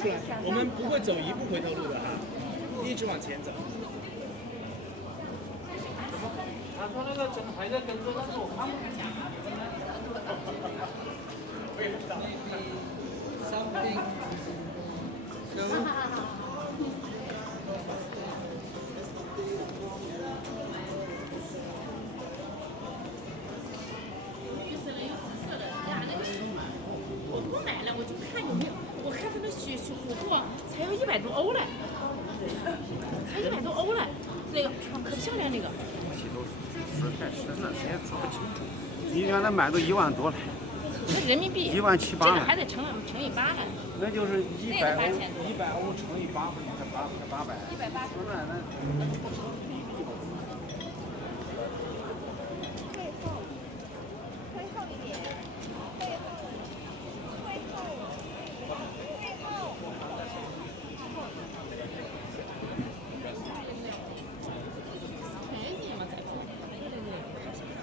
出来，我们不会走一步回头路的哈，一直往前走。他说那个整排在跟着，但是我看不见。我也不知道。Something. So. 我买了，我就看有没有，我看他那雪虎布才要100多欧嘞，才100多欧嘞，那个可漂亮那个。东西都是太深了，谁也说不清楚。你原来买都1万多了。那人民币17800。这个还得乘以8呢。那就是100欧乘以8，不是才800。180。那不成。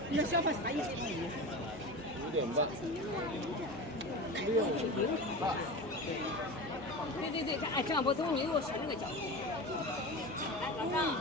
你的小贩啥意思5.8。对，哎，这样不懂，你给我说这个角度。来，老张。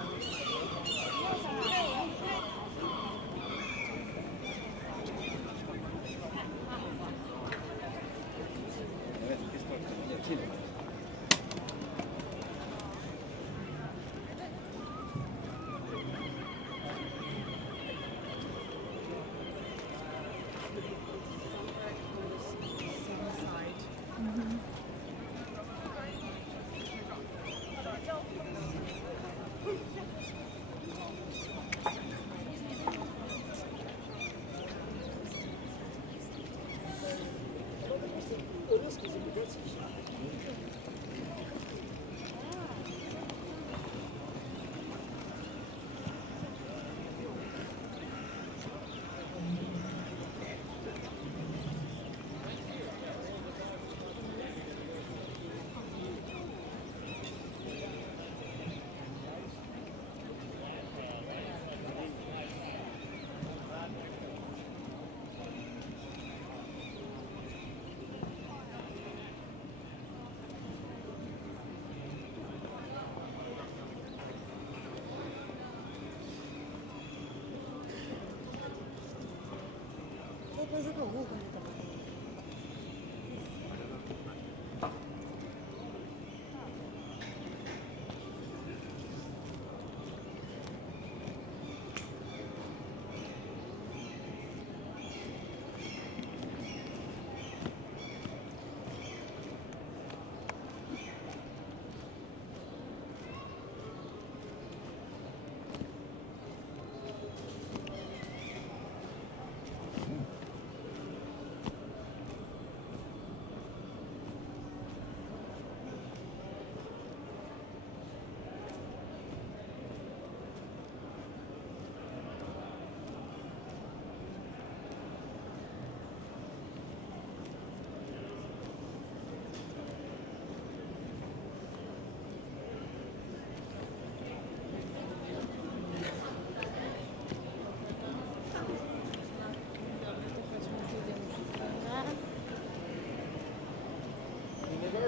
这是个误会。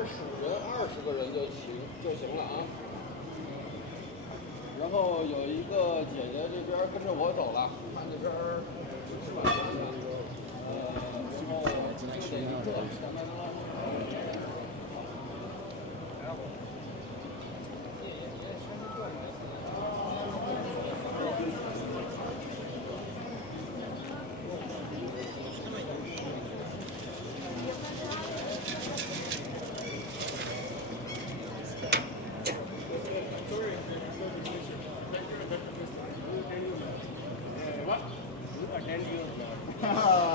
数人20个人就行了啊。然后有一个姐姐这边跟着我走了，看这边是吧？然后就得一个。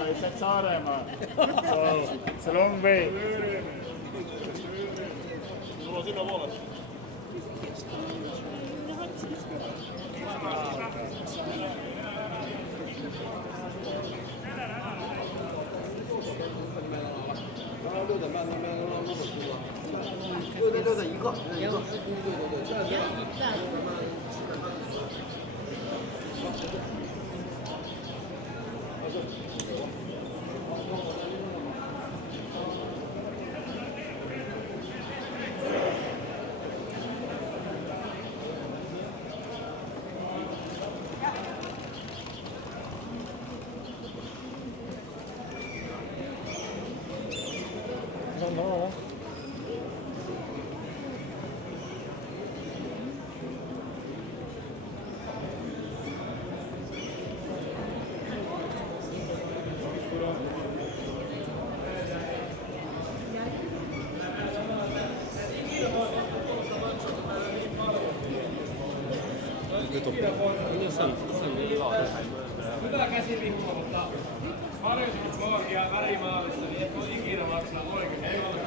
It's Saaremaa. So it's a long way. nyt on. Hyvä käsivinkko, mutta harjoituslogia värimaalissa, niin et voi ikinä maksaa oikein. Ei ole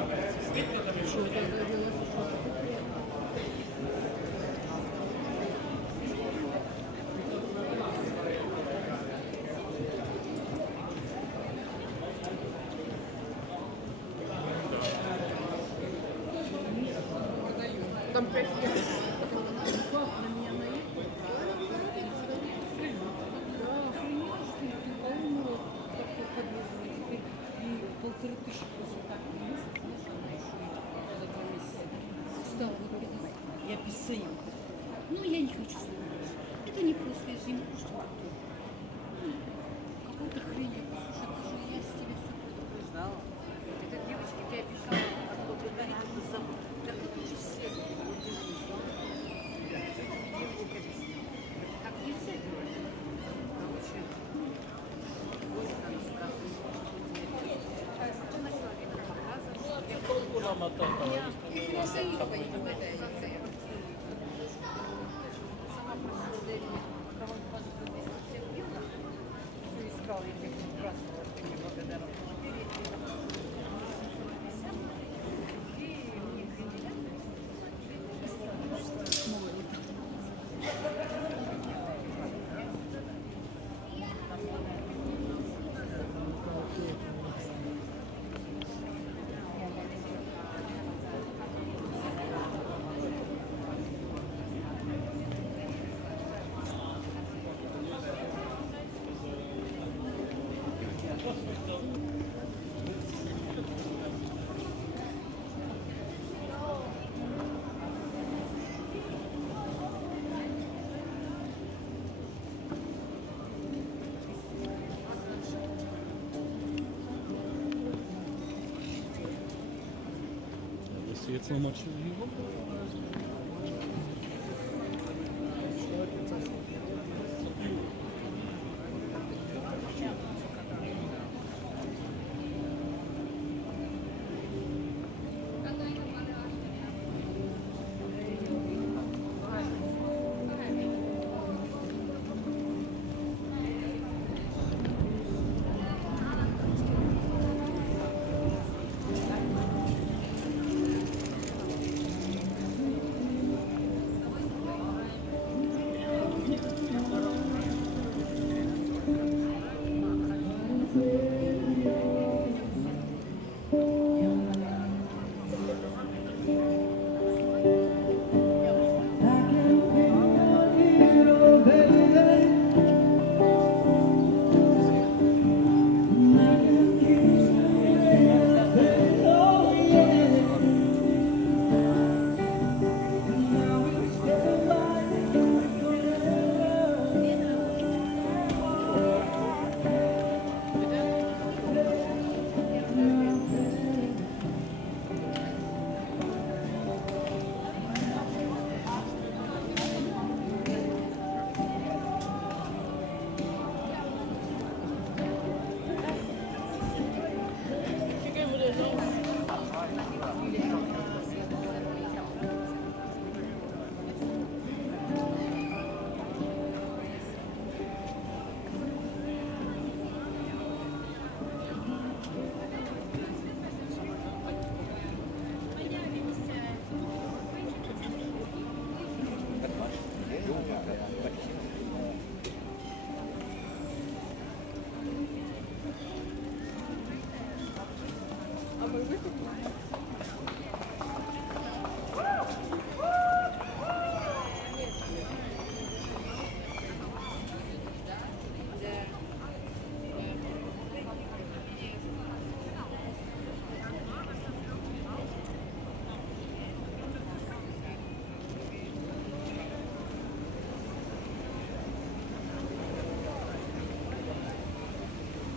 Я писаю. Ну, я не хочу слушать. Это не просто зиму, что какую-то хрень я послушаю. Ты же, я с тебя все предупреждала. Это девочки тебе обещала, а то предварительно забыл. Так это уже все. Вот ты же не знала. Девочка объяснила. Так нельзя делать. Короче, будет она страшно. Ты начала видно показывать. Я сама все искала, я тебе выбрасывала, ты мне благодарна. И мне кандидат. See, it's not much.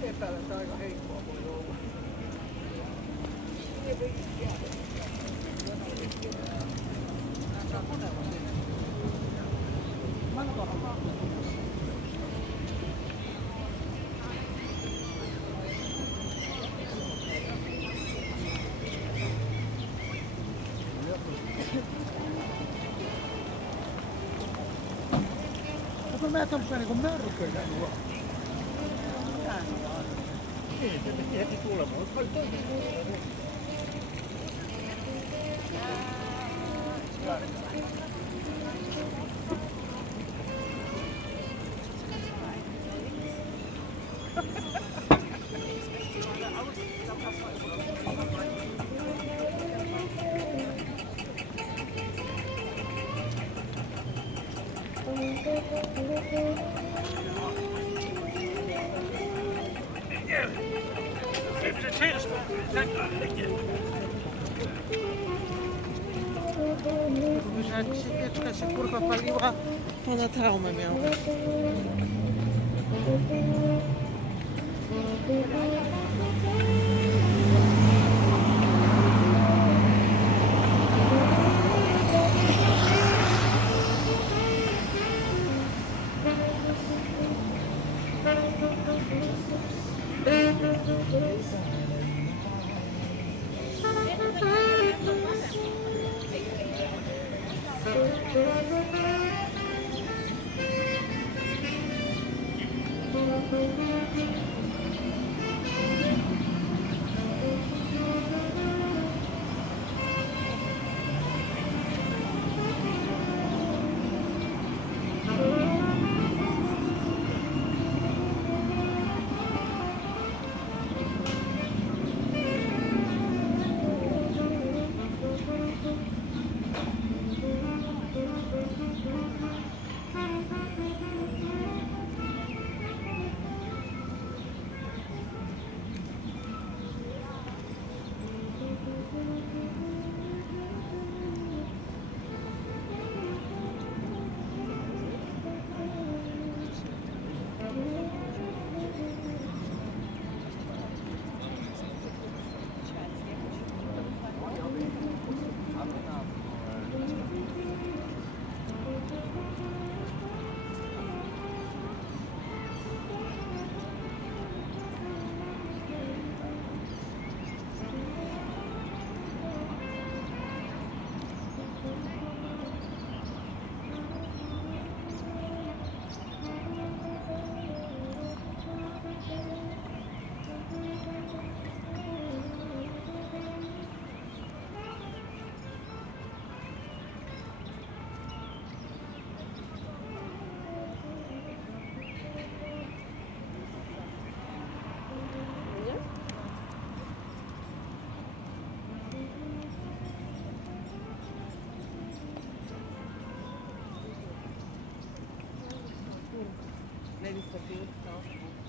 Epäilen, että aika heikkoa voi olla. come me tanto bene con me perché Niin, heti tulemaan. Myślałem, że świeczka się kurwa paliła, to na traumę miałem. L'hai visto più? No.